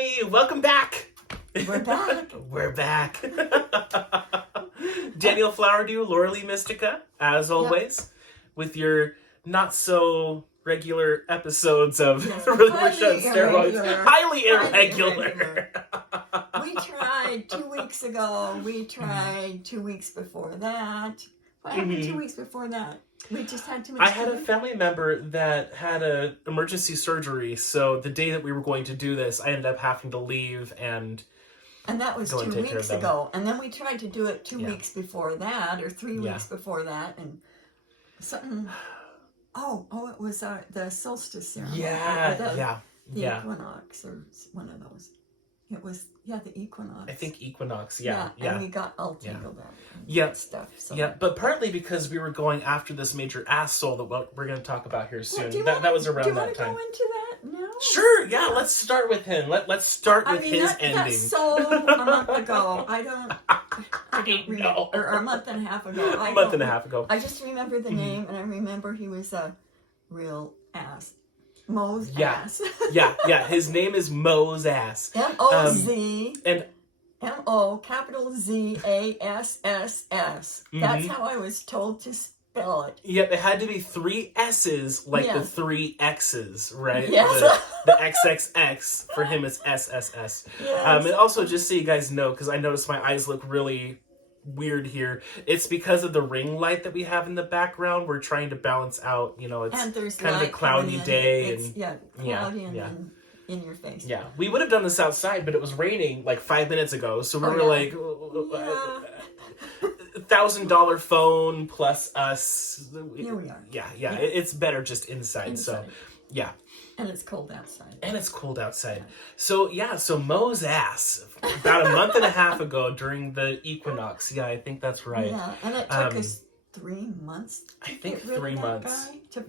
everybody! Welcome back! We're back. We're back. Daniel Flowerdew, Laura Lee Mystica, as always, with your not so regular episodes of Revolution Steroids. Highly irregular. We tried 2 weeks ago. We tried 2 weeks before that. What happened 2 weeks before that? We just had too much. I had a family member that had an emergency surgery, so the day that we were going to do this, I ended up having to leave and that was 2 weeks ago. And then we tried to do it 2 weeks before that, or 3 weeks before that, and something. Oh, it was the solstice ceremony. The equinox, or one of those. It was, the equinox. I think equinox, And we got all tangled up. Stuff. So. Yeah, but partly because we were going after this major ass soul that we're going to talk about here soon. Well, that was around that time. Do you want to go into that now? Sure, let's start with him. Let's start with his ending. That's so a month ago. I don't know. Or a month and a half ago. A month and a half ago. I just remember the name, and I remember he was a real ass. MoZasss. His name is MoZasss. MoZ. And M-O, capital Z-A-S-S-S. That's how I was told to spell it. Yep, it had to be 3 S's, like the 3 X's, right? Yes. The XXX, for him it's SSS. Yes. And also, just so you guys know, because I noticed my eyes look really weird here, it's because of the ring light that we have in the background. We're trying to balance out, it's kind of a cloudy day. Cloudy and in your face. Yeah, we would have done this outside, but it was raining like 5 minutes ago, so we were like, $1,000 phone plus us. Here we are. Yeah. It's better just inside. So, yeah. And it's cold outside. So, so MoZasss, about a month and a half ago during the equinox. Yeah, I think that's right. Yeah, and it took us 3 months. I think 3 months. To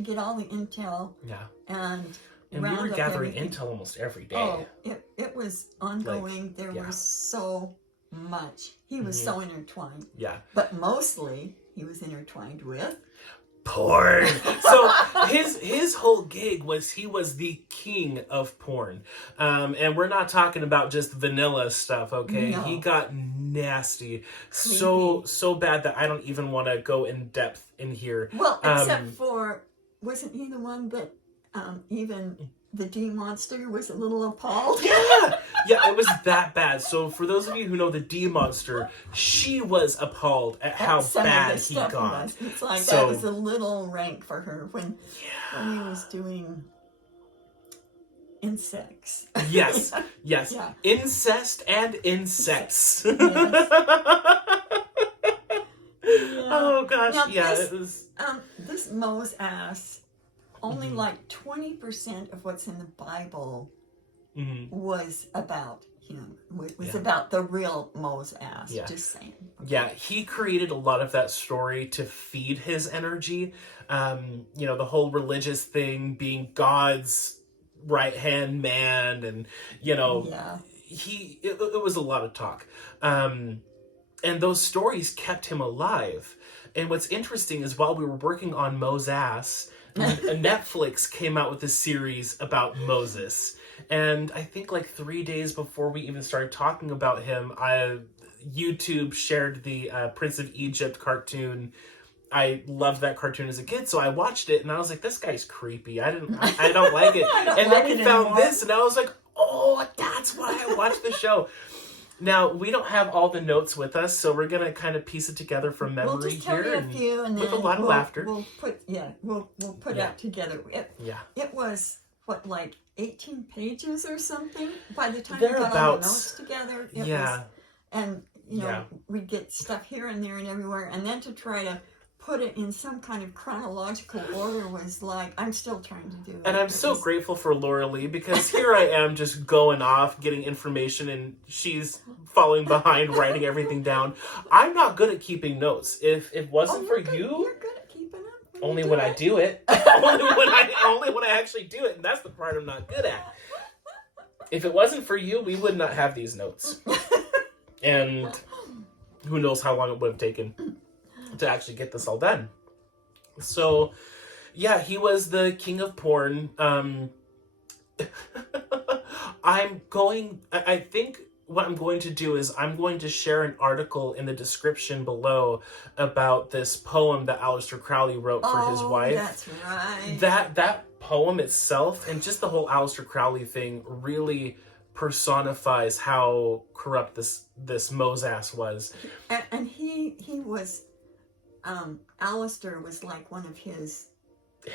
get all the intel. Yeah. And we were gathering intel almost every day. Oh, it was ongoing. There was so much. He was so intertwined. Yeah. But mostly, he was intertwined with porn. So his whole gig was he was the king of porn. And we're not talking about just vanilla stuff, okay? No. He got nasty. Creepy. So bad that I don't even want to go in depth in here. Well, except for, wasn't he the one that even the D-Monster was a little appalled? Yeah, it was that bad. So for those of you who know the D-Monster, she was appalled at how bad he got. It's like that was a little rank for her when he was doing insects. Yes. Yeah. Incest and insects. Yes. Oh gosh, now, it was. This MoZasss, only like 20% of what's in the Bible was about him. Was about the real MoZasss. Yeah. Just saying. Okay. Yeah, he created a lot of that story to feed his energy. The whole religious thing, being God's right-hand man, and it was a lot of talk. And those stories kept him alive. And what's interesting is while we were working on MoZasss, Netflix came out with a series about MoZasss. And I think like 3 days before we even started talking about him, YouTube shared the Prince of Egypt cartoon. I loved that cartoon as a kid, so I watched it and I was like, this guy's creepy. I don't like it. And then we found this and I was like, oh, that's why I watched the show. Now, we don't have all the notes with us, so we're going to kind of piece it together from memory we'll just tell here. You a few, and with then a lot of laughter. We'll put that together. It was, like 18 pages or something by the time we got all the notes together. It was, and, we'd get stuff here and there and everywhere, and then to try to put it in some kind of chronological order was like, I'm still trying to do it. And I'm so grateful for Laura Lee, because here I am just going off, getting information, and she's falling behind, writing everything down. I'm not good at keeping notes. If it wasn't for you... You're good at keeping up. Only when I do it. only when I actually do it, and that's the part I'm not good at. If it wasn't for you, we would not have these notes. And who knows how long it would have taken to actually get this all done. So, yeah, he was the king of porn. I think what I'm going to do is I'm going to share an article in the description below about this poem that Aliester Crowley wrote for his wife. That's right. That poem itself and just the whole Aliester Crowley thing really personifies how corrupt this MoZasss was. And he was, Aliester was like one of his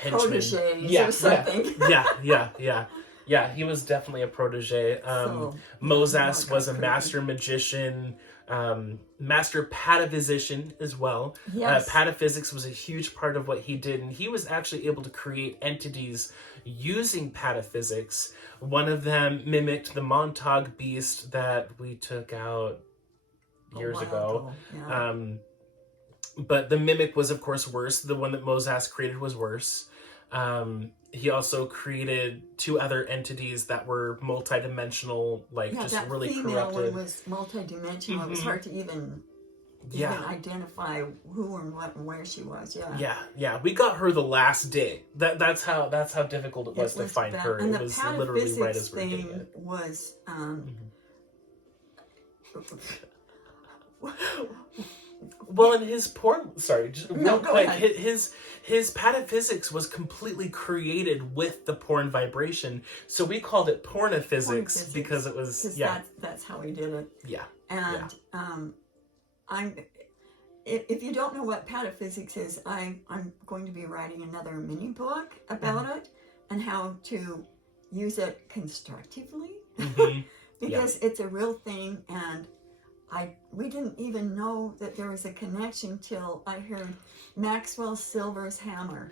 proteges or something. Yeah, he was definitely a protege. MoZasss was a master magician, master pataphysician as well. Yes. Pataphysics was a huge part of what he did, and he was actually able to create entities using pataphysics. One of them mimicked the Montauk beast that we took out years ago. Yeah. But the mimic was, of course, worse. The one that MoZasss created was worse. He also created 2 other entities that were multidimensional, just really corrupted. That female one was multidimensional. It was hard to even identify who and what and where she was. Yeah. We got her the last day. That's how difficult it was to find her. And it was literally right as we were getting it. Was well, in his porn, sorry, just real quick, ahead. his pataphysics was completely created with the porn vibration, so we called it pornophysics because it was that's how he did it. Yeah. And if you don't know what pataphysics is, I'm going to be writing another mini book about it and how to use it constructively because it's a real thing. And we didn't even know that there was a connection till I heard Maxwell Silver's hammer.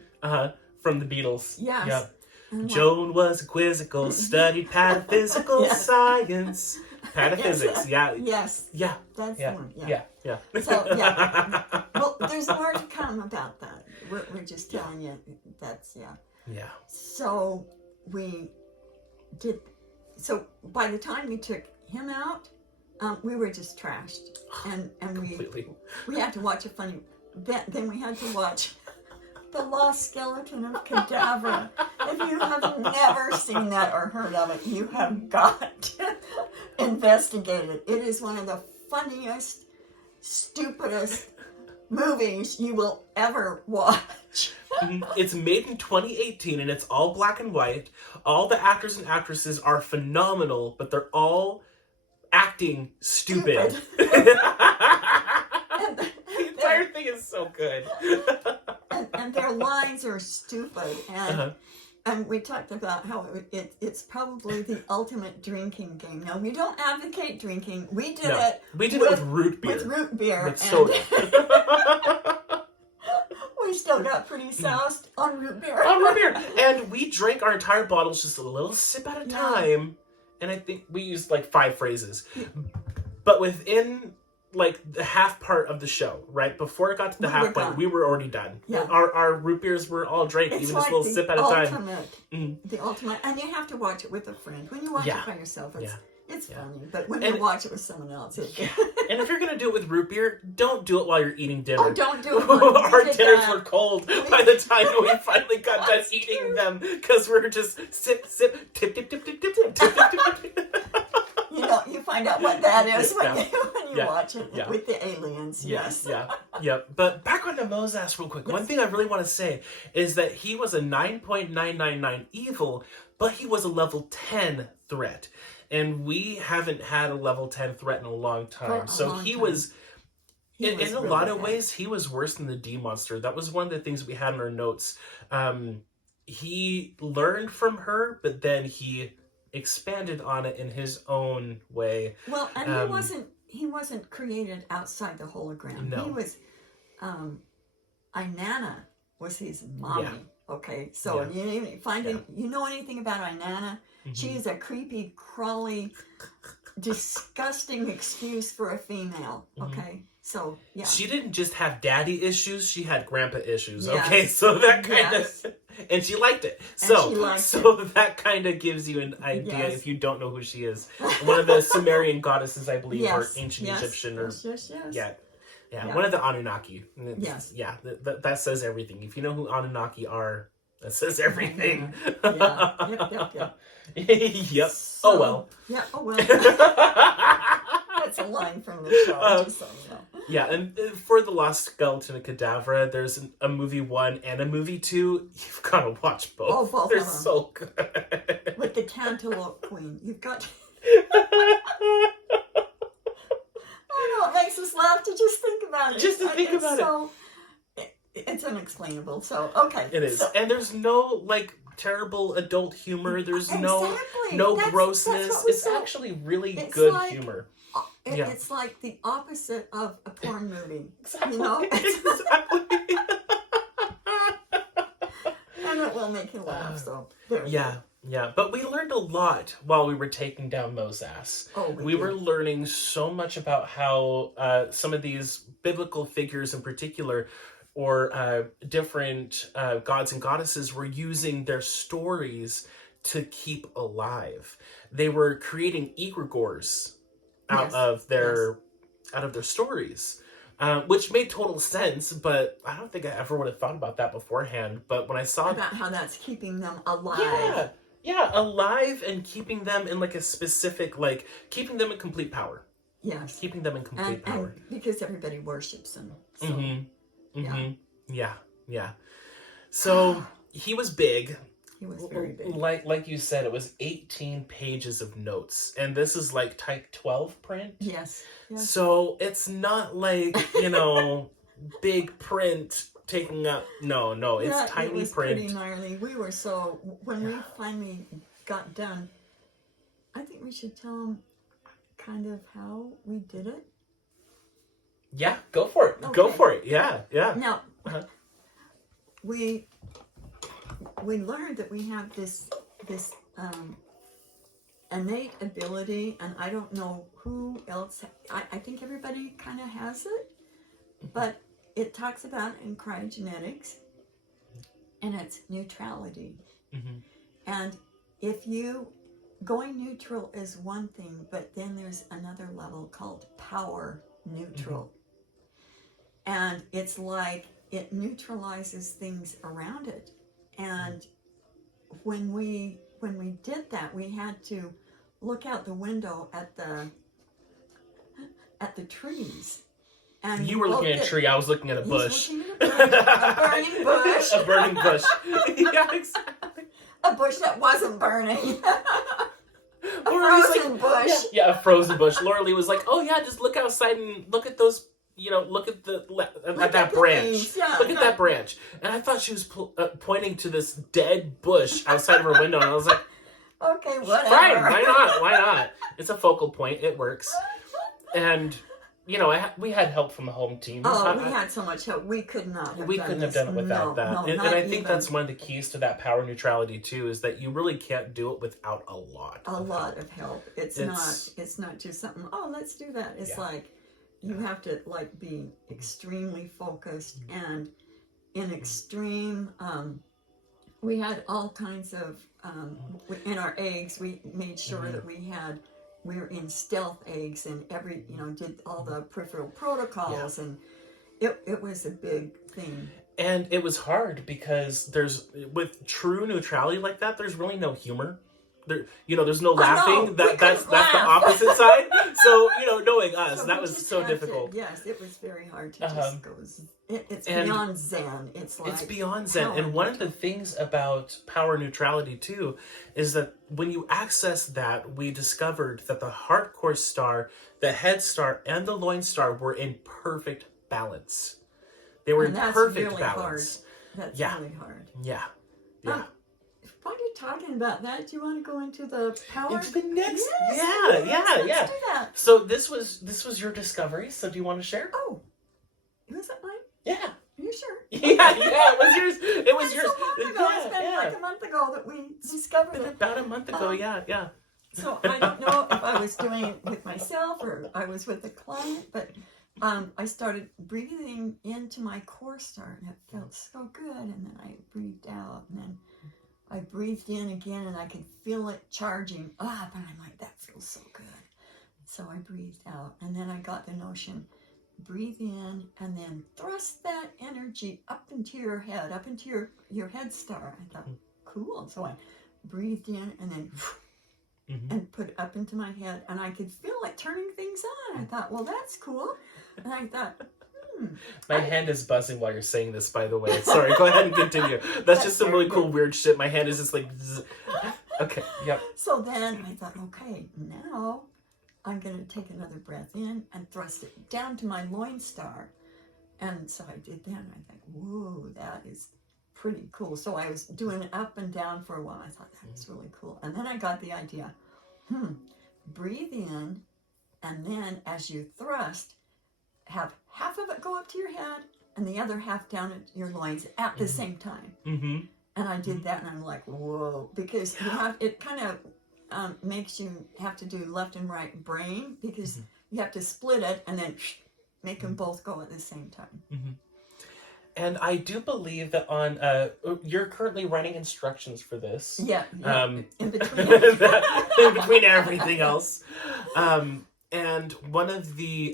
From the Beatles. Yes. Yep. Joan was quizzical, studied pataphysical science. Pataphysics, Yes. Yeah. That's the one. Yeah. So, well, there's more to come about that. We're just telling you that's, Yeah. So by the time we took him out, we were just trashed, and we had to watch then we had to watch The Lost Skeleton of Cadavra. If you have never seen that or heard of it, you have got to investigate it. It is one of the funniest, stupidest movies you will ever watch. It's made in 2018 and it's all black and white. All the actors and actresses are phenomenal, but they're all acting stupid. The entire thing is so good. and their lines are stupid. And we talked about how it's probably the ultimate drinking game. Now, we don't advocate drinking. We did it. We did it with root beer. With root beer. With soda. We still got pretty soused on root beer. And we drank our entire bottles just a little sip at a time. And I think we used 5 phrases. But within the half part of the show, right? Before it got to the half point, we were already done. Yeah. Our root beers were all drank, even just a little sip at a time. The ultimate. And you have to watch it with a friend. When you watch it by yourself, it's funny. But when you watch it with someone else, and if you're going to do it with root beer, don't do it while you're eating dinner. Oh, don't do it. Our dinners were cold by the time we finally got done eating them because we were just sip, tip, tip, tip, tip, tip, tip, tip. You find out what that is when you watch it with the aliens. Yes. Yeah. But back onto MoZasss real quick. One thing I really want to say is that he was a 9.999 evil, but he was a level 10 threat. And we haven't had a level 10 threat in a long time. He was in a lot of ways, he was worse than the D monster. That was one of the things we had in our notes. He learned from her, but then he expanded on it in his own way. Well, and he wasn't created outside the hologram. No. He was Inanna was his mommy. Okay, so you know anything about Inanna? She is a creepy, crawly, disgusting excuse for a female. Okay, so she didn't just have daddy issues; she had grandpa issues. Okay, so that kind of, and she liked it. So that kind of gives you an idea if you don't know who she is. One of the Sumerian goddesses, I believe, or ancient Egyptian, or one of the Anunnaki. That says everything. If you know who Anunnaki are, That says everything. Yeah. Yep. So, oh well. Yeah. Oh well. That's a line from the show. Just so you know. Yeah, and for the Lost Skeleton of Cadavra, there's a movie 1 and a movie 2. You've got to watch both. Oh, both. They're so good. With the Cantaloupe Queen, you've got. I know it makes us laugh to just think about it. Just to think about it. It's unexplainable. So okay. It is, and there's no terrible adult humor. There's no grossness. It's actually really good humor. It's like the opposite of a porn movie. Exactly. You know? Exactly. And it will make you laugh. So yeah. But we learned a lot while we were taking down MoZasss. Oh, we were learning so much about how some of these biblical figures in particular, or different gods and goddesses, were using their stories to keep alive. They were creating egregores out of their stories, which made total sense. But I don't think I ever would have thought about that beforehand. But when I saw about how that's keeping them alive, alive, and keeping them in a specific, keeping them in complete power. Yes, keeping them in complete power, and because everybody worships them. So. Yeah. So he was big. He was very big. Like you said, it was 18 pages of notes. And this is type 12 print. Yes. So it's not big print taking up. No, it's tiny it was print. Pretty gnarly. We were when we finally got done, I think we should tell them kind of how we did it. Yeah, go for it. Okay. Go for it. Yeah. Now, we learned that we have this innate ability, and I don't know who else. I think everybody kind of has it, but it talks about in cryogenetics, and it's neutrality. Mm-hmm. And if you going neutral is one thing, but then there's another level called power neutral. Mm-hmm. And it's it neutralizes things around it. And when we did that, we had to look out the window at the trees. And you were looking at a tree. I was looking at a bush. Looking at a burning bush. A burning bush. Yeah, exactly. A bush that wasn't burning. A frozen bush. Yeah, a frozen bush. Laura Lee was like, "Oh yeah, just look outside and look at those." Look at that branch. Look at that branch. And I thought she was pointing to this dead bush outside of her window. And I was like, okay, whatever. Fine, why not? It's a focal point. It works. And, we had help from the home team. Oh, we had so much help. We couldn't have done it without that. And I think that's one of the keys to that power neutrality, too, is that you really can't do it without a lot of help. It's not just something, let's do that. It's you have to be extremely focused and in extreme. We had all kinds of in our eggs. We made sure that we were in stealth eggs, and did all the peripheral protocols, and it was a big thing. And it was hard because with true neutrality like that, there's really no humor. There's no laughing. That's the opposite side. So, knowing us, that was so difficult. Yes, it was very hard to just go. It's beyond Zen. It's beyond Zen. And one of the things about power neutrality too is that when you access that, we discovered that the heart core star, the head star, and the loin star were in perfect balance. They were in perfect really balance. Hard. That's really hard. Yeah. While you're talking about that, do you want to go into the power? Into the next, Let's do that. So this was your discovery. So do you want to share? Oh, was it mine? Yeah. Are you sure? Yeah, it was yours. It was yours. It's been a month ago that we discovered it. About a month ago, yeah. So I don't know if I was doing it with myself or I was with a client, but I started breathing into my core star, and it felt so good. And then I breathed out, and then I breathed in again, and I could feel it charging. But I'm like, that feels so good. So I breathed out, and then I got the notion, breathe in, and then thrust that energy up into your head, up into your head star. I thought, cool. So I breathed in and then and put it up into my head, and I could feel it turning things on. I thought, well, that's cool. And I thought, my hand is buzzing while you're saying this, by the way. Sorry, go ahead and continue. That's just some really cool, weird shit. My hand is just like, zzz. Okay, yep. So then I thought, okay, now I'm going to take another breath in and thrust it down to my loin star. And so I did that, and I thought, whoa, that is pretty cool. So I was doing it up and down for a while. I thought, that was really cool. And then I got the idea, breathe in, and then as you thrust, have half of it go up to your head and the other half down at your loins at the same time. And I did that, and I'm like, whoa, because it kind of makes you have to do left and right brain, because you have to split it and then make them both go at the same time. And I do believe that on you're currently writing instructions for this. Yeah. In between in between everything else. And one of the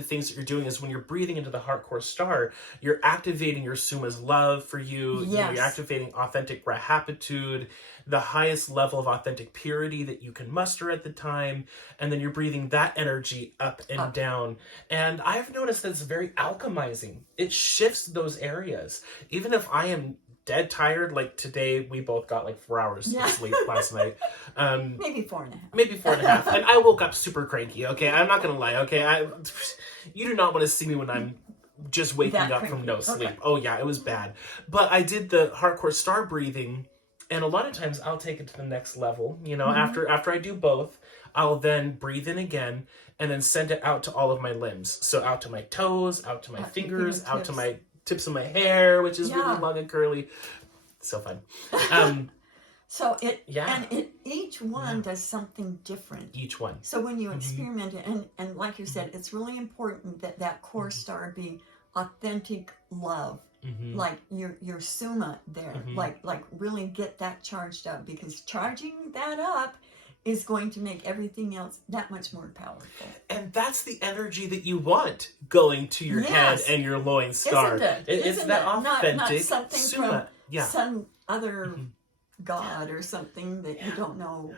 things that you're doing is when you're breathing into the heart core star, you're activating your Suemah's love for you. Yes. You're activating authentic gratitude, the highest level of authentic purity that you can muster at the time, and then you're breathing that energy up and down. And I've noticed that it's very alchemizing. It shifts those areas. Even if I am dead tired, like today we both got like 4 hours of sleep last night. Maybe 4.5. Maybe 4.5. And I woke up super cranky, okay? I'm not gonna lie, okay? You do not want to see me when I'm just waking up from no sleep. Okay. Oh yeah, it was bad. But I did the hardcore star breathing, and a lot of times I'll take it to the next level. You know, after I do both, I'll then breathe in again and then send it out to all of my limbs. So out to my toes, out to my fingers, out to my tips of my hair, which is really long and curly. So fun. So each one does something different. Each one. So when you experiment it, and like you said, it's really important that that core star be authentic love. Like your Suemah there, like really get that charged up, because charging that up is going to make everything else that much more powerful. And that's the energy that you want going to your head and your loin star. It's that authentic not something Suemah. From some other god or something that you don't know.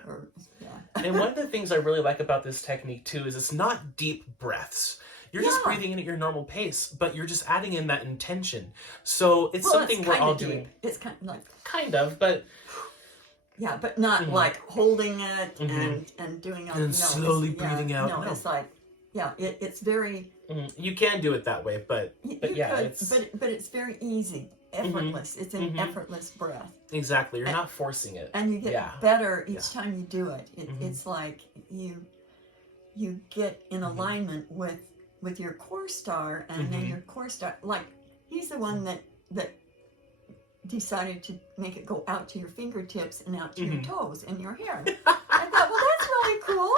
And one of the things I really like about this technique too is it's not deep breaths. You're just breathing in at your normal pace, but you're just adding in that intention. So it's something we're all doing. It's kind of like... Kind of, but... Yeah, but not like holding it and doing all... And slowly breathing out. No, it's like... Yeah, it's very... You can do it that way, but yeah, it's... But it's very easy, effortless. It's an effortless breath. Exactly, you're not forcing it. And you get better each time you do it. It's like you get in alignment with your core star, and then your core star, like, he's the one that decided to make it go out to your fingertips and out to your toes and your hair. I thought, well, that's really cool.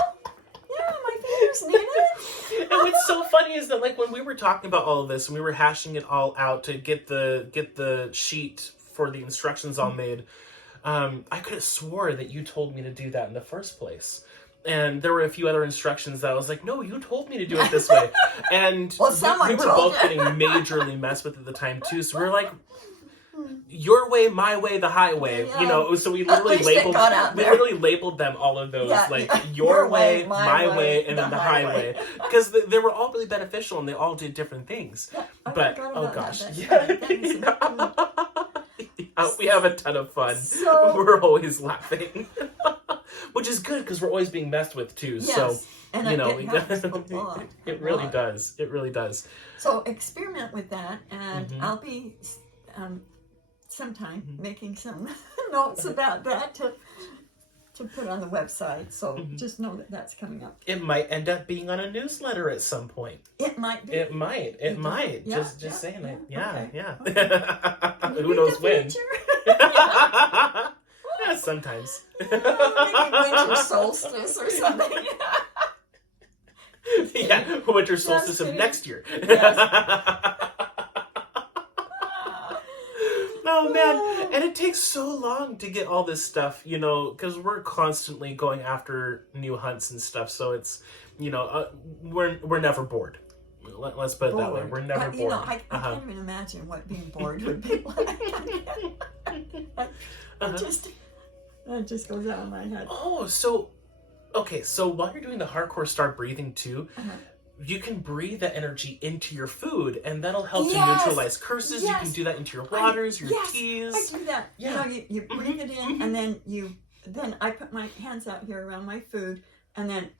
Yeah, my fingers need it. And what's so funny is that, like, when we were talking about all of this and we were hashing it all out to get the sheet for the instructions all made, I could have swore that you told me to do that in the first place. And there were a few other instructions that I was like, no, you told me to do it this way. And we were both getting majorly messed with at the time, too. So we were like, your way, my way, the highway. You know, so we literally labeled them, all of those, like your way, my way, and then the highway. Because they were all really beneficial and they all did different things. But, oh gosh. We have a ton of fun. So, we're always laughing. Which is good, because we're always being messed with, too. Yes. So, and you know, it really does. It really does. So experiment with that, and I'll be sometime making some notes about that to put on the website. So just know that that's coming up. It might end up being on a newsletter at some point. It might be. It might. Yeah, just saying it. Yeah, okay. Yeah. Who knows when? Yeah, sometimes. Maybe winter solstice or something. Yeah, winter solstice of next year. Yes. Oh man, and it takes so long to get all this stuff, you know, because we're constantly going after new hunts and stuff. So it's, you know, we're never bored. Let's put it that way. We're never bored. I can't even imagine what being bored would be like. That just goes out of my head. Oh, so while you're doing the hardcore star breathing too, you can breathe that energy into your food, and that'll help to neutralize curses. You can do that into your waters, your teas. I do that. Yeah. You breathe it in, and then I put my hands out here around my food, and then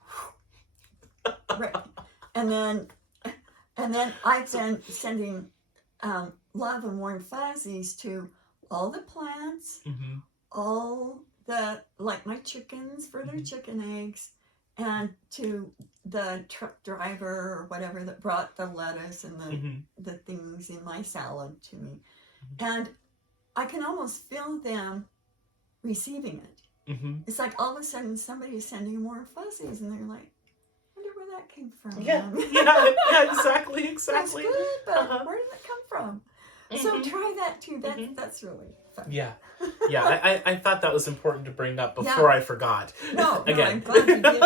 and then I've been sending love and warm fuzzies to all the plants, all the, like my chickens for their chicken eggs, and to the truck driver or whatever that brought the lettuce and the things in my salad to me. And I can almost feel them receiving it. It's like all of a sudden somebody is sending more fuzzies, and they're like, I wonder where that came from. Yeah, exactly. That's good, but where did it come from? So try that too. That's really fun. Yeah. I thought that was important to bring up before I forgot. No, I'm glad you did.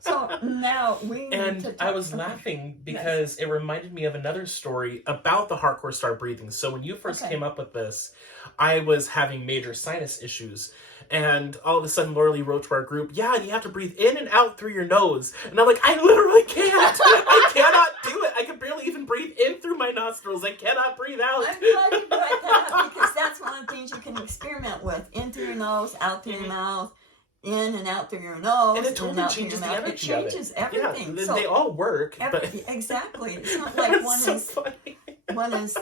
So now we need to talk. I was laughing because it reminded me of another story about the hardcore star breathing. So when you first came up with this, I was having major sinus issues. And all of a sudden, Laura Lee wrote to our group, yeah, and you have to breathe in and out through your nose. And I'm like, I literally can't. I cannot do it. I can barely even breathe in through my nostrils. I cannot breathe out. I'm glad you brought that up, because that's one of the things you can experiment with. In through your nose, out through your mouth, in and out through your nose. And it totally changes the energy. It changes everything. Yeah, they all work. Exactly. It's not like funny. One is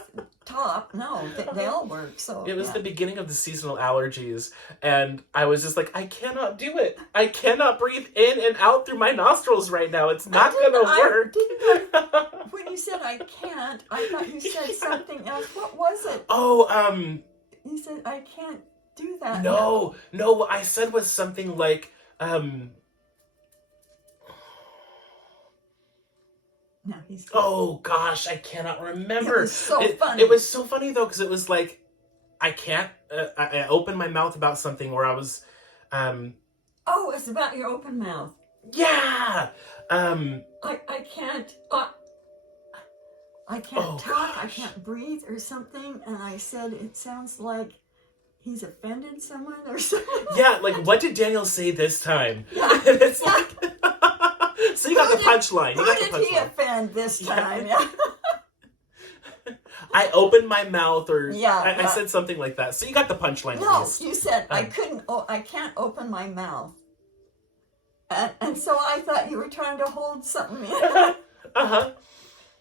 top. No, they all work. So it was the beginning of the seasonal allergies, and I was just like, I cannot do it. I cannot breathe in and out through my nostrils right now. It's not gonna work. When you said I can't, I thought you said something else. What was it? You said I can't do that. No. What I said was something like, No, he's good. Oh gosh, I cannot remember. It was so funny. It was so funny though, because it was like, I can't. I opened my mouth about something where I was. Oh, it's about your open mouth. Yeah. I can't. I can't talk. Gosh. I can't breathe or something. And I said it sounds like he's offended someone or something. Yeah, like what did Daniel say this time? Yeah. It's like. So you got the punchline. Who did he offend this time? Yeah. I opened my mouth, or I said something like that. So you got the punchline. No, you said I couldn't. I can't open my mouth, and so I thought you were trying to hold something in.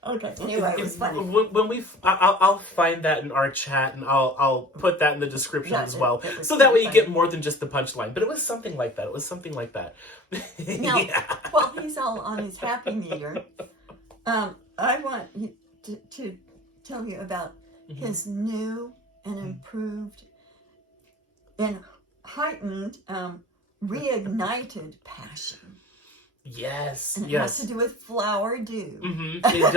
Okay. Anyway, it was funny. When I'll find that in our chat, and I'll put that in the description as well, so that way you get more than just the punchline. But it was something like that. Now, while he's all on his happy meter, I want you to tell you about his new and improved and heightened, reignited passion. Yes, and it has to do with flower dew. It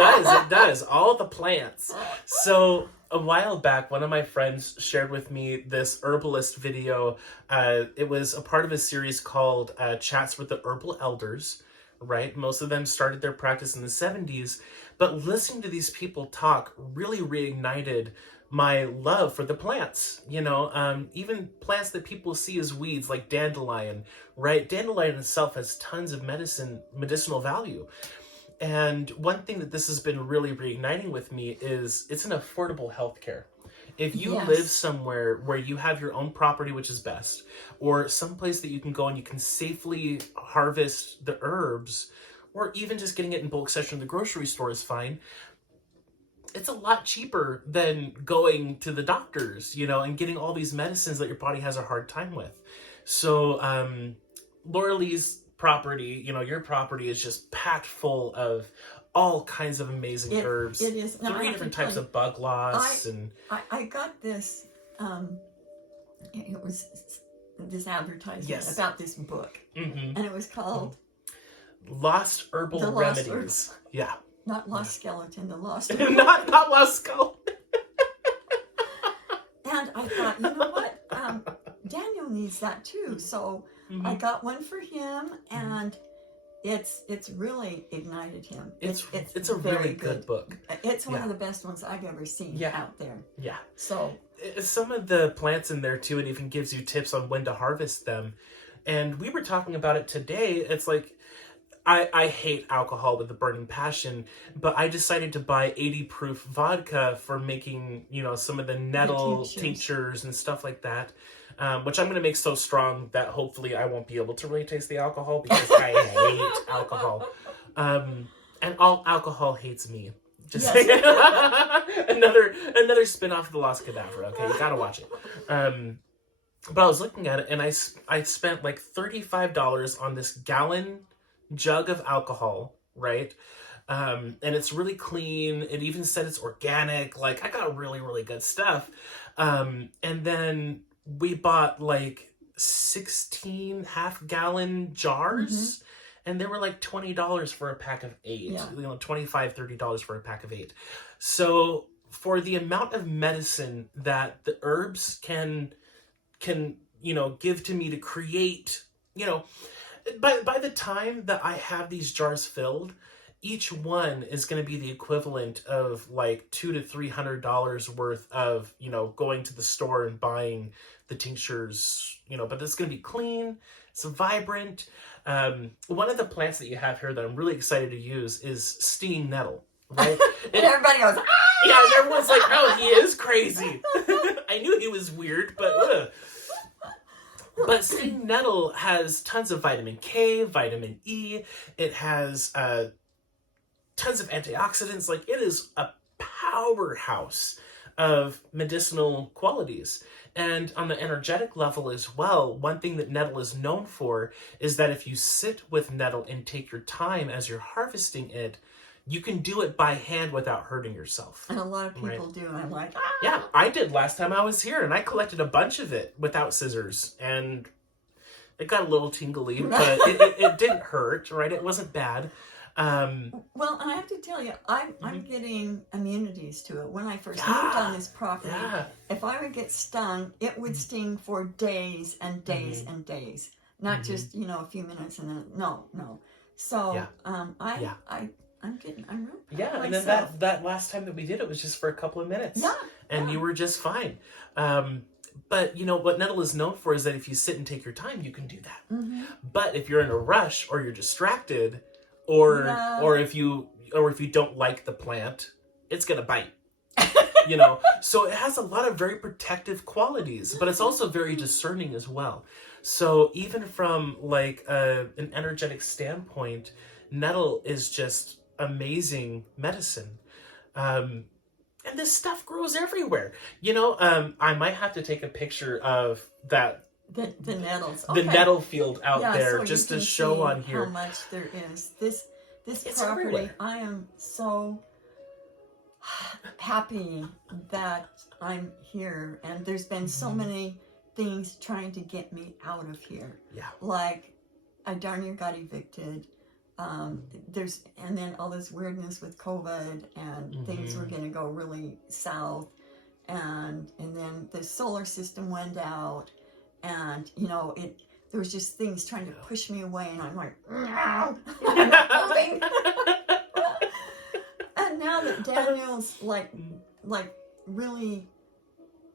does. All the plants. So a while back, one of my friends shared with me this herbalist video. It was a part of a series called Chats with the Herbal Elders, right? Most of them started their practice in the 70s, but listening to these people talk really reignited my love for the plants, even plants that people see as weeds, like dandelion, right? Dandelion itself has tons of medicinal value. And one thing that this has been really reigniting with me is it's an affordable healthcare. If you live somewhere where you have your own property, which is best, or someplace that you can go and you can safely harvest the herbs, or even just getting it in bulk section in the grocery store is fine. It's a lot cheaper than going to the doctors, and getting all these medicines that your body has a hard time with. So, Laura Lee's property, your property is just packed full of all kinds of amazing herbs. It is. Now, 3 different types of bug loss. I got this, it was this advertisement about this book. And it was called Lost Herbal Remedies. Yeah. Not Lost Skeleton, the Lost. not Lost Skeleton. And I thought, you know what? Daniel needs that too. So I got one for him, and it's really ignited him. It's a really good book. It's one of the best ones I've ever seen out there. Yeah. So some of the plants in there too, it even gives you tips on when to harvest them. And we were talking about it today. It's like, I hate alcohol with a burning passion, but I decided to buy 80 proof vodka for making, some of the nettle tinctures and stuff like that. Which I'm going to make so strong that hopefully I won't be able to really taste the alcohol, because I hate alcohol. And all alcohol hates me. Just another spin-off of the Lost Cadavra. Okay, you gotta watch it. But I was looking at it, and I spent like $35 on this gallon jug of alcohol, right? And it's really clean. It even said it's organic. Like, I got really, really good stuff. And then we bought like 16 half-gallon jars, and they were like $20 for a pack of 8. Yeah. $25, $30 for a pack of 8. So for the amount of medicine that the herbs can give to me to create, by the time that I have these jars filled, each one is going to be the equivalent of like $200 to $300 worth of, going to the store and buying the tinctures, but it's going to be clean. It's vibrant. One of the plants that you have here that I'm really excited to use is stinging nettle, right? And everybody goes, ah! Yeah, and everyone's like, oh, he is crazy. I knew he was weird, but But stinging nettle has tons of vitamin K, vitamin E. It has tons of antioxidants. Like, it is a powerhouse of medicinal qualities. And on the energetic level as well, one thing that nettle is known for is that if you sit with nettle and take your time as you're harvesting it, you can do it by hand without hurting yourself. And a lot of people do. And I'm like, ah! Yeah, I did last time I was here, and I collected a bunch of it without scissors. And it got a little tingly, but it didn't hurt, right? It wasn't bad. Well, and I have to tell you, I'm getting immunities to it. When I first moved on this property, if I would get stung, it would sting for days and days and days. Not just, a few minutes and then, no. So, I'm real proud and then that last time that we did it was just for a couple of minutes. Yeah. And you were just fine. But what nettle is known for is that if you sit and take your time, you can do that. Mm-hmm. But if you're in a rush or you're distracted, or if you don't like the plant, it's gonna bite. So it has a lot of very protective qualities, but it's also very discerning as well. So even from like an energetic standpoint, nettle is just amazing medicine. And this stuff grows everywhere. I might have to take a picture of that. The nettles. The nettle field out there, so just to show on here how much there is. This property, everywhere. I am so happy that I'm here, and there's been so many things trying to get me out of here. Yeah. Like, I darn near got evicted. And then all this weirdness with COVID, and things were going to go really south, and then the solar system went out, and there was just things trying to push me away, and I'm like, no, I'm not moving. And now that Daniel's like really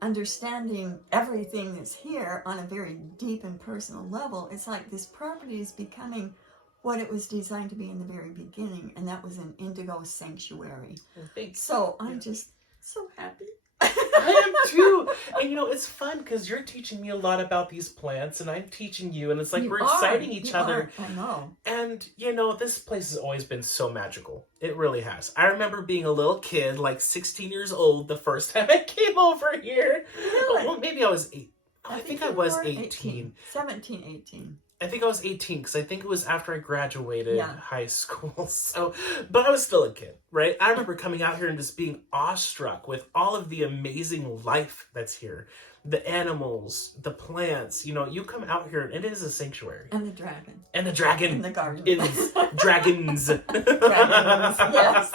understanding everything that's here on a very deep and personal level, it's like this property is becoming what it was designed to be in the very beginning, and that was an indigo sanctuary. So I'm just so happy. I am too. And it's fun because you're teaching me a lot about these plants, and I'm teaching you, and it's like we're exciting each other. I know. And this place has always been so magical. It really has. I remember being a little kid, like 16 years old, the first time I came over here. Really? Well, maybe I was 8. I think I was 18. 17, 18. I think I was 18 because I think it was after I graduated high school. But I was still a kid, right? I remember coming out here and just being awestruck with all of the amazing life that's here. The animals, the plants, you come out here and it is a sanctuary. And the dragon. And the dragon. And the garden. Dragons. Dragons, yes.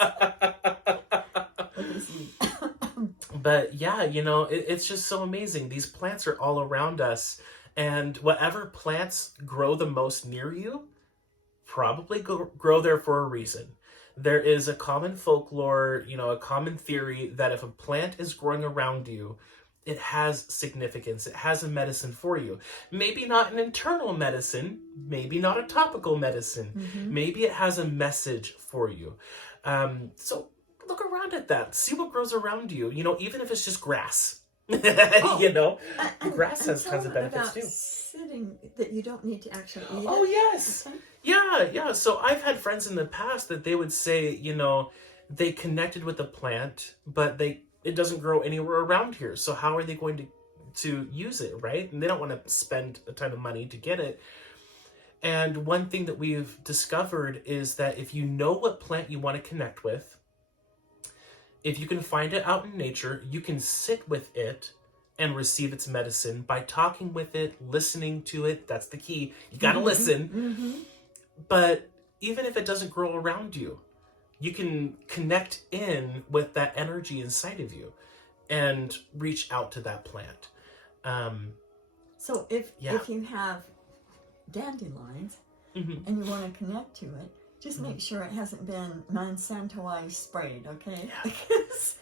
But yeah, it's just so amazing. These plants are all around us. And whatever plants grow the most near you, probably grow there for a reason. There is a common folklore, a common theory that if a plant is growing around you, it has significance. It has a medicine for you. Maybe not an internal medicine, maybe not a topical medicine. Mm-hmm. Maybe it has a message for you. So look around at that. See what grows around you. Even if it's just grass. Grass has tons of benefits too. Sitting that you don't need to actually eat. Oh, yes. Okay. Yeah. So I've had friends in the past that they would say, they connected with the plant, but it doesn't grow anywhere around here. So how are they going to use it, right? And they don't want to spend a ton of money to get it. And one thing that we've discovered is that if you know what plant you want to connect with, if you can find it out in nature, you can sit with it and receive its medicine by talking with it, listening to it. That's the key. You got to listen. Mm-hmm. But even if it doesn't grow around you, you can connect in with that energy inside of you and reach out to that plant. So if you have dandelions mm-hmm. and you want to connect to it, just mm-hmm. make sure it hasn't been Monsantoized sprayed, okay? Yeah. Because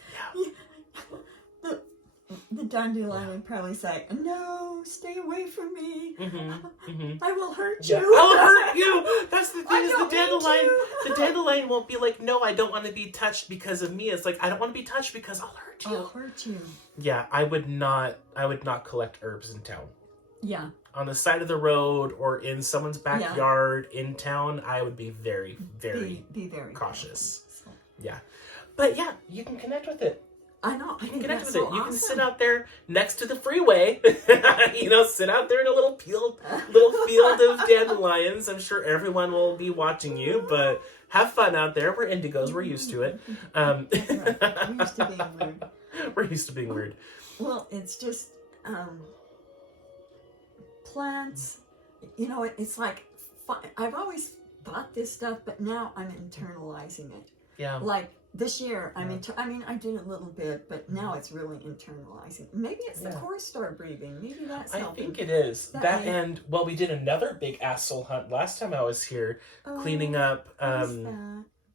the dandelion would probably say, "No, stay away from me. Mm-hmm. Mm-hmm. I will hurt you. I will hurt you." That's the thing is the dandelion. The dandelion won't be like, "No, I don't want to be touched because of me." It's like, "I don't want to be touched because I'll hurt you." I'll hurt you. Yeah, I would not collect herbs in town. Yeah. On the side of the road or in someone's backyard in town, I would be very, very, be very cautious. So. Yeah. But yeah, you can connect with it. I know. You can connect with it. You can sit out there next to the freeway, sit out there in a little field of dandelions. I'm sure everyone will be watching you, but have fun out there. We're indigos. We're used to it. Right. We're used to being weird. We're used to being weird. Well, it's just plants. It's like I've always thought this stuff, but now I'm internalizing it. Yeah. Like this year, I did a little bit, but now it's really internalizing. Maybe it's the core star breathing. Maybe that's helping. I think it is. And we did another big asshole hunt last time I was here, cleaning up.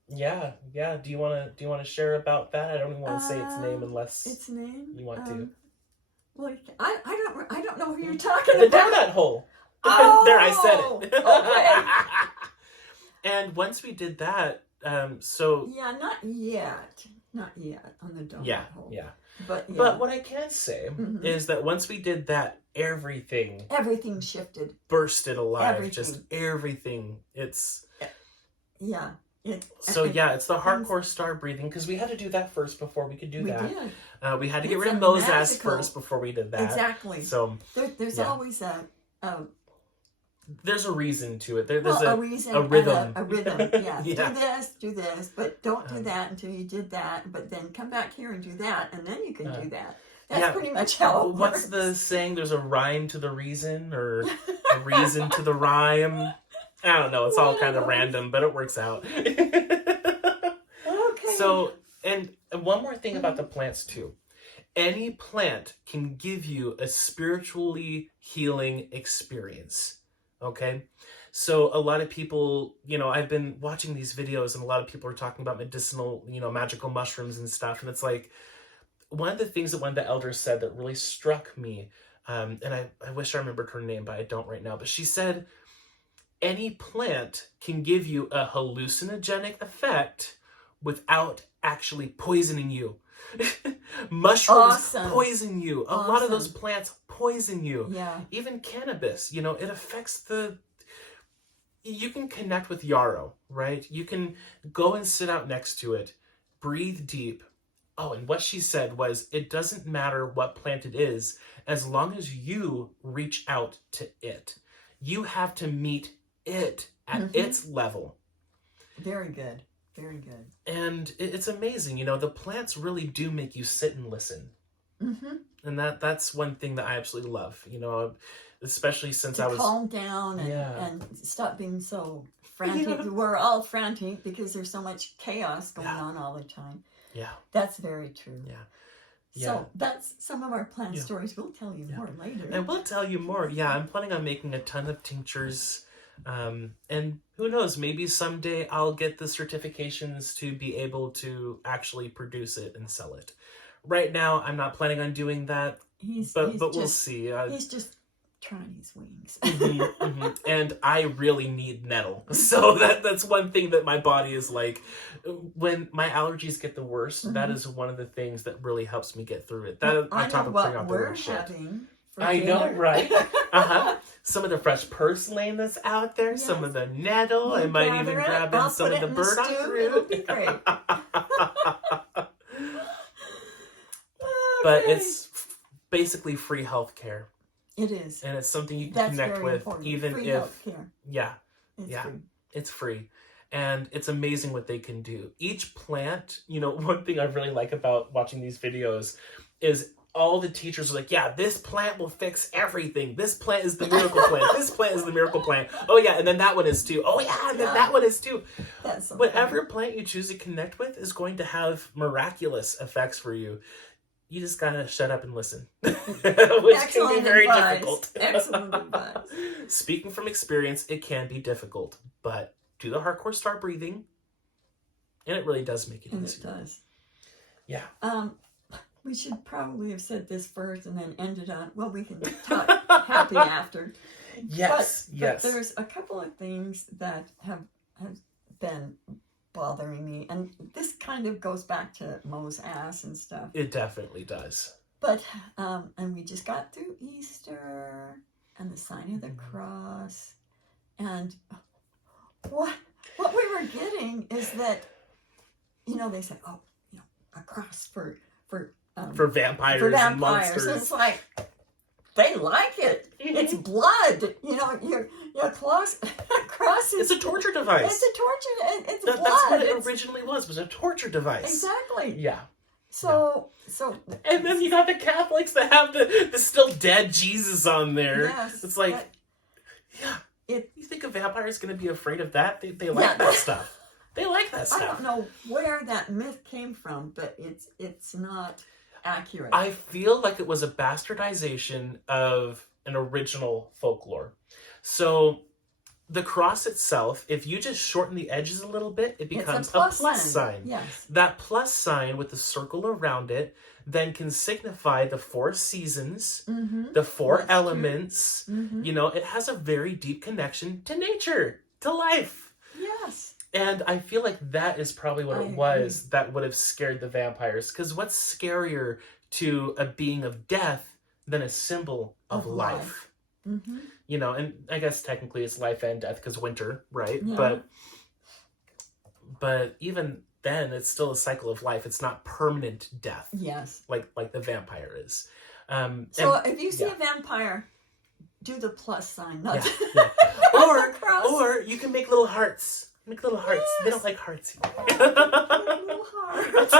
Yeah. Do you want to share about that? I don't even want to say its name unless you want to. Well, I don't know who you're talking about. The donut hole. There, I said it. Okay. And once we did that, not yet on the donut hole. Yeah. But what I can say mm-hmm. is that once we did that, everything shifted, bursted alive. Just everything. It's it's the hardcore star breathing because we had to do that first before we could do that. Did. We had to get rid of MoZasss first before we did that. Exactly. So there's always there's a reason to it. There's a reason, a rhythm. A rhythm, yeah. Do this, but don't do that until you did that. But then come back here and do that, and then you can do that. That's pretty much how it works. What's the saying? There's a rhyme to the reason, or a reason to the rhyme. I don't know. It's all kind of random, but it works out. Okay. So, and one more thing about the plants too. Any plant can give you a spiritually healing experience. Okay, so a lot of people, I've been watching these videos and a lot of people are talking about medicinal, magical mushrooms and stuff. And it's like, one of the things that one of the elders said that really struck me, and I wish I remembered her name, but I don't right now. But she said, any plant can give you a hallucinogenic effect without actually poisoning you. Mushrooms poison you. A lot of those plants poison you. Yeah. Even cannabis, it affects you can connect with yarrow, right? You can go and sit out next to it, breathe deep. Oh, and what she said was, it doesn't matter what plant it is, as long as you reach out to it. You have to meet it at mm-hmm. its level. Very good. Very good. And it's amazing. The plants really do make you sit and listen. Mm-hmm. And that's one thing that I absolutely love, especially since I was... calm down and stop being so frantic. Yeah. We're all frantic because there's so much chaos going on all the time. Yeah. That's very true. Yeah. So that's some of our plant stories. We'll tell you more later. And we'll tell you more. Yeah, I'm planning on making a ton of tinctures. And who knows, maybe someday I'll get the certifications to be able to actually produce it and sell it. Right now, I'm not planning on doing that, but we'll see. He's just trying his wings. And I really need nettle. So that's one thing that my body is like, when my allergies get the worst, that is one of the things that really helps me get through it. That on top of clearing out the weird shit. I know, right? Some of the fresh purslane that's out there, some of the nettle. I might even grab in some of the burdock root. It'll be great. But it's basically free healthcare. It is. And it's something you can connect with, important. even free if... healthcare. Yeah. Free. It's free. And it's amazing what they can do. Each plant, one thing I really like about watching these videos is all the teachers are like, yeah, this plant will fix everything. This plant is the miracle plant. This plant is the miracle plant. Oh, yeah, and then that one is too. Oh, yeah, and then that one is too. That's so Whatever plant you choose to connect with is going to have miraculous effects for you. You just gotta shut up and listen. Which can be very difficult. Excellent advice. Speaking from experience, it can be difficult. But do the hardcore start breathing, and it really does make it easier. It does. Yeah. We should probably have said this first and then ended on, well, we can talk happy after. Yes, but there's a couple of things that have been bothering me, and this kind of goes back to MoZasss and stuff. It definitely does. But and we just got through Easter and the sign of the cross, and what we were getting is that they said, oh, a cross for vampires and monsters. It's like they like it. It's blood. Your cross is... It's a torture device. It's a torture... It's blood. That's what it originally was a torture device. Exactly. Yeah. So... And then you got the Catholics that have the still dead Jesus on there. Yes. It's like... You think a vampire is going to be afraid of that? They like that stuff. They like that stuff. I don't know where that myth came from, but it's not accurate. I feel like it was a bastardization of an original folklore. So the cross itself, if you just shorten the edges a little bit, it becomes a plus sign. Yes. That plus sign with the circle around it then can signify the 4 seasons, the 4 elements. It has a very deep connection to nature, to life. Yes. And I feel like that is probably what it was that would have scared the vampires. Because what's scarier to a being of death than a symbol of life? And I guess technically it's life and death because winter, right? Yeah. But even then, it's still a cycle of life. It's not permanent death. Yes. Like the vampire is. So if you see a vampire, do the plus sign. Not Or you can make little hearts. Make little hearts. Yes. They don't like hearts. Little hearts.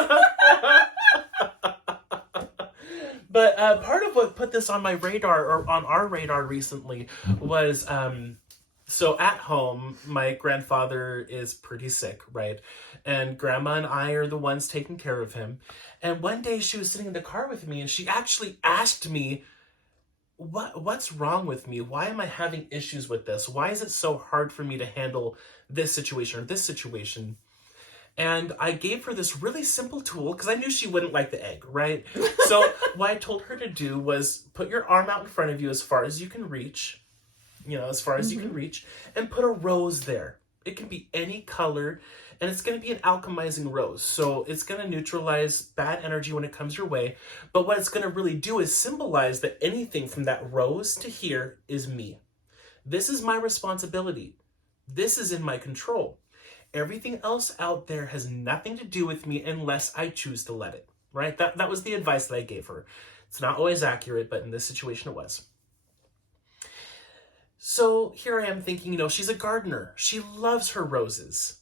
But part of what put this on my radar, or on our radar recently, was so at home, my grandfather is pretty sick, right? And Grandma and I are the ones taking care of him. And one day she was sitting in the car with me, and she actually asked me, what's wrong with me? Why am I having issues with this? Why is it so hard for me to handle this situation or this situation? And I gave her this really simple tool because I knew she wouldn't like the egg, right? So what I told her to do was put your arm out in front of you as far as you can reach, as far as you can reach, and put a rose there. It can be any color, and it's going to be an alchemizing rose. So it's going to neutralize bad energy when it comes your way. But what it's going to really do is symbolize that anything from that rose to here is me. This is my responsibility. This is in my control. Everything else out there has nothing to do with me unless I choose to let it, right? That was the advice that I gave her. It's not always accurate, but in this situation it was. So here I am thinking, she's a gardener. She loves her roses.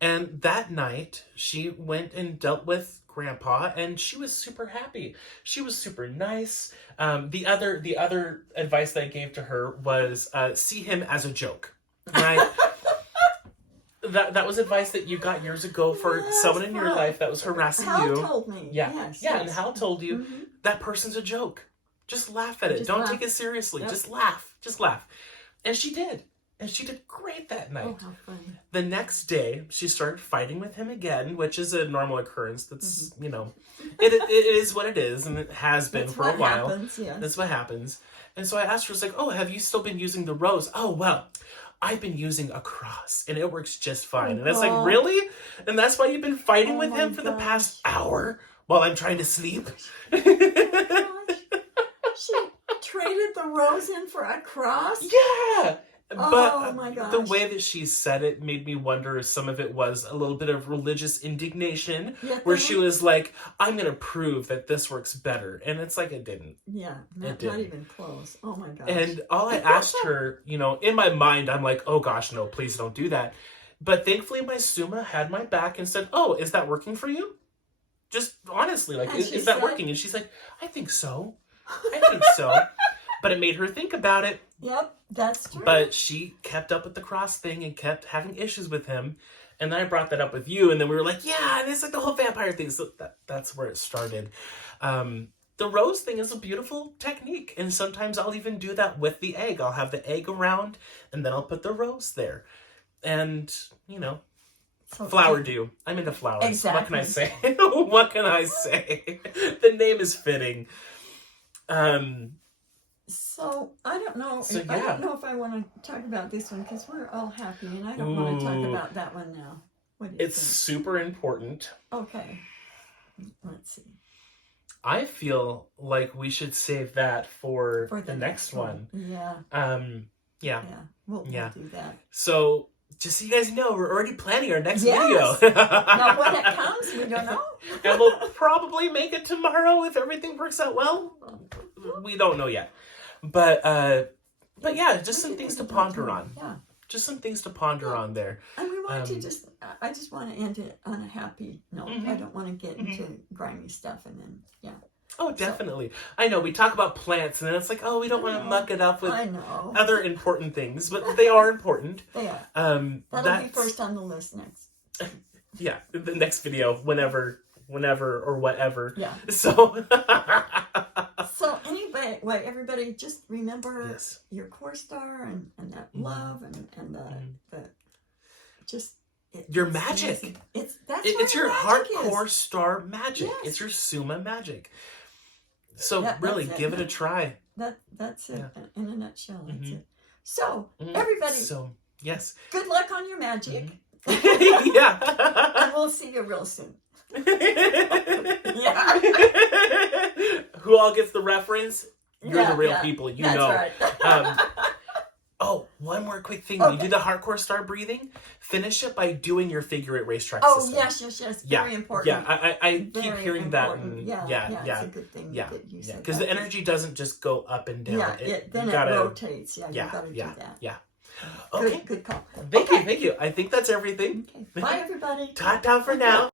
And that night, she went and dealt with Grandpa, and she was super happy. She was super nice. The other advice that I gave to her was see him as a joke, right? That was advice that you got years ago for someone in your life that was harassing you. Hal told me. Yes. And Hal told you that person's a joke. Just laugh at it. Don't take it seriously. Yep. Just laugh. And she did. And she did great that night. Oh, how fun. The next day, she started fighting with him again, which is a normal occurrence. That's, you know, it is what it is, and it has been for a while. That's what happens. And so I asked her, I was like, oh, have you still been using the rose? Oh, well, I've been using a cross, and it works just fine. And it's like, really? And that's why you've been fighting with him for the past hour while I'm trying to sleep? She traded the rose in for a cross? Yeah! But oh my gosh. The way that she said it made me wonder if some of it was a little bit of religious indignation, where she was like, I'm going to prove that this works better. And it's like, it didn't. Yeah, not even close. Oh my gosh. And all I asked her, you know, in my mind, I'm like, oh gosh, no, please don't do that. But thankfully my Suemah had my back and said, oh, is that working for you? Just honestly, like, is that working? And she's like, I think so. I think so. But it made her think about it. Yep, that's true. But she kept up with the cross thing and kept having issues with him. And then I brought that up with you, and then we were like, yeah, and it's like the whole vampire thing. So that's where it started. The rose thing is a beautiful technique. And sometimes I'll even do that with the egg. I'll have the egg around, and then I'll put the rose there. And, you know, flower dew. I'm into flowers. Exactly. What can I say? What can I say? The name is fitting. So I don't know. I don't know if I want to talk about this one because we're all happy, and I don't want to talk about that one now. What do you think? Super important. Okay. Let's see. I feel like we should save that for the next one. Yeah. Yeah. We'll do that. So just so you guys know, we're already planning our next video. Now when it comes, we don't know. And we'll probably make it tomorrow if everything works out well. We don't know yet. But yeah, just some things to ponder on. Yeah. Just some things to ponder on there. And we want to I just want to end it on a happy note. I don't want to get into grimy stuff and then, Oh, definitely. I know, we talk about plants and then it's like, oh, we don't want to muck it up with other important things, but they are important. They are. That'll be first on the list next. Yeah, the next video, whenever or whatever. Yeah. So anyway, everybody just remember your core star and that love and the just your magic. It's your heart core star magic. Yes. It's your Suemah magic. So really give it a try. That's it in a nutshell. That's it. So everybody. So yes. Good luck on your magic. Yeah. And we'll see you real soon. Yeah. Who all gets the reference? You're the real people. You know. Right. Oh, one more quick thing. You do the hardcore star breathing. Finish it by doing your figure eight racetrack system. Yes. Very important. Yeah, I keep hearing important. that. Yeah. It's a good thing that you said because the energy doesn't just go up and down. Yeah, then it rotates. Yeah, you gotta do that. Yeah. Okay. Good call. Thank you. I think that's everything. Okay. Bye, everybody. Ta-ta for now.